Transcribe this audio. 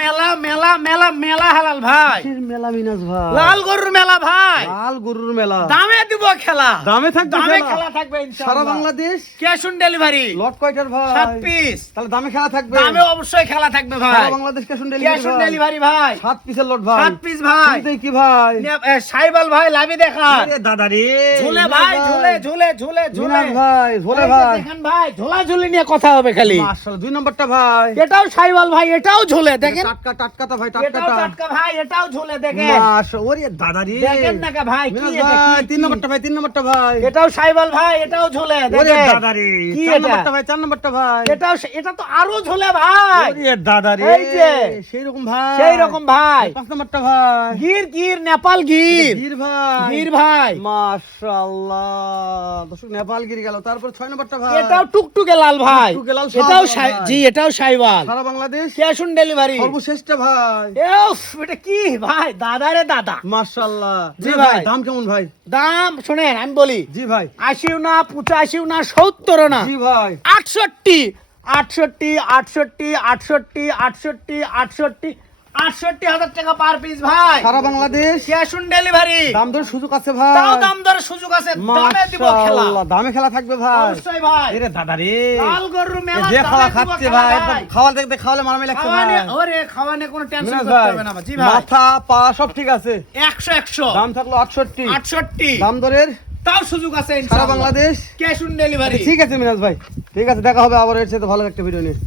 মেলা মেলা মেলা মেলা হালাল ভাই। মেলা মিনাজ ভাই, লাল গরুর মেলা ভাই। লাল গরুর মেলা, দামে দিব খেলা, দামে থাকবে দামে খেলা। খেলা থাকবে সারা ইনশাআল্লাহ। Bangladesh cash on delivery. Lot কয়টার ভাই? 7 পিস। তাহলে দামে খেলা থাকবে। দামে অবশ্যই খেলা থাকবে ভাই। সারা Bangladesh cash on cash on delivery ভাই। 7 পিসের লট ভাই। 7 পিস ভাই। শুনতেই কি ভাই? সাইবাল ভাই লাভি দেখান। আরে দাদা রে, ঝুলে ভাই, ঝুলে ঝুলে ঝুলে ঝুলে মিনাজ ভাই, ঝোলে এই যে ভাই। দেখেন ভাই, ঝোলা ঝুলি নিয়ে কথা হবে খালি। মাশাআল্লাহ, 2 নম্বরটা ভাই। এটাও সাইবাল ভাই, এটাও ঝুলে দেখেন। টাটকা টাটকাটা ভাই, এটাও টাটকাটা। টাটকা ভাই, এটাও ঝুলে দেখেন। মাশাআল্লাহ, ওরে দাদা রে। দেখেন না কা ভাই, কি মিনাজ এটা ভাই, কি? 3 নম্বরটা ভাই, 3 নম্বরটা ভাই। এটাও সাইবাল ভাই, এটাও ঝুলে ওরে দেখেন। দাদা রে, কি 4 এটা? নম্বরটা ভাই, 4 নম্বরটা ভাই। এটা তো আরো ঝুলে ভাই। ওরে দাদা রে, এই যে। সেই রকম ভাই। সেই রকম ভাই। 5 নম্বরটা ভাই। গির গির নেপাল গির। গির ভাই। গির ভাই। মাশাআল্লাহ, দর্শক নেপাল গির গেল। তারপর 6 নম্বরটা ভাই। এটাও টুকটুকে লাল ভাই। টুকটুকে লাল এটাও সাদা ভাই। জি, এটাও সাইবাল। সারা বাংলাদেশ ক্যাশ অন ডেলিভারি। সর্বশ্রেষ্ঠ ভাই। এটা কি ভাই, দাদা রে দাদা। মাশাআল্লাহ। জি জি ভাই। ভাই, দাম কেমন ভাই? দাম শুনেন আমি বলি, জি ভাই। 80 না 85 না 70 না, জি ভাই। 68 68 68 68 68 68 68,000 টাকা পার পিস ভাই। সারা বাংলাদেশ ক্যাশ অন ডেলিভারি। দাম দর সুযোগ আছে ভাই। তাও দাম দরের সুযোগ আছে, দামে দিব খেলা। মাশাআল্লাহ, দামে খেলা থাকবে ভাই। অবশ্যই ভাই। এরে দাদা রে, লাল গরুর মেলা, যে খাওয়া দামে দিব খাচ্ছে খেলা ভাই, একদম খাওয়া দেখতে খাওয়ালে মারামারি লাগছে ভাই। খাওয়ানে ওরে খাওয়ানে কোনো টেনশন মিনাজ করতে ভাই, হবে না ভাই। জি ভাই। মাথা পা সব ঠিক আছে। 100 100 দাম থাকলো 68। 68 দাম দরের তাও সুযোগ আছে সারা ইনশাআল্লাহ। বাংলাদেশ। Cash on delivery. ঠিক আছে মিনাজ ভাই, ঠিক আছে, দেখা হবে আবার এর সাথে ভালো একটা ভিডিও নিয়ে।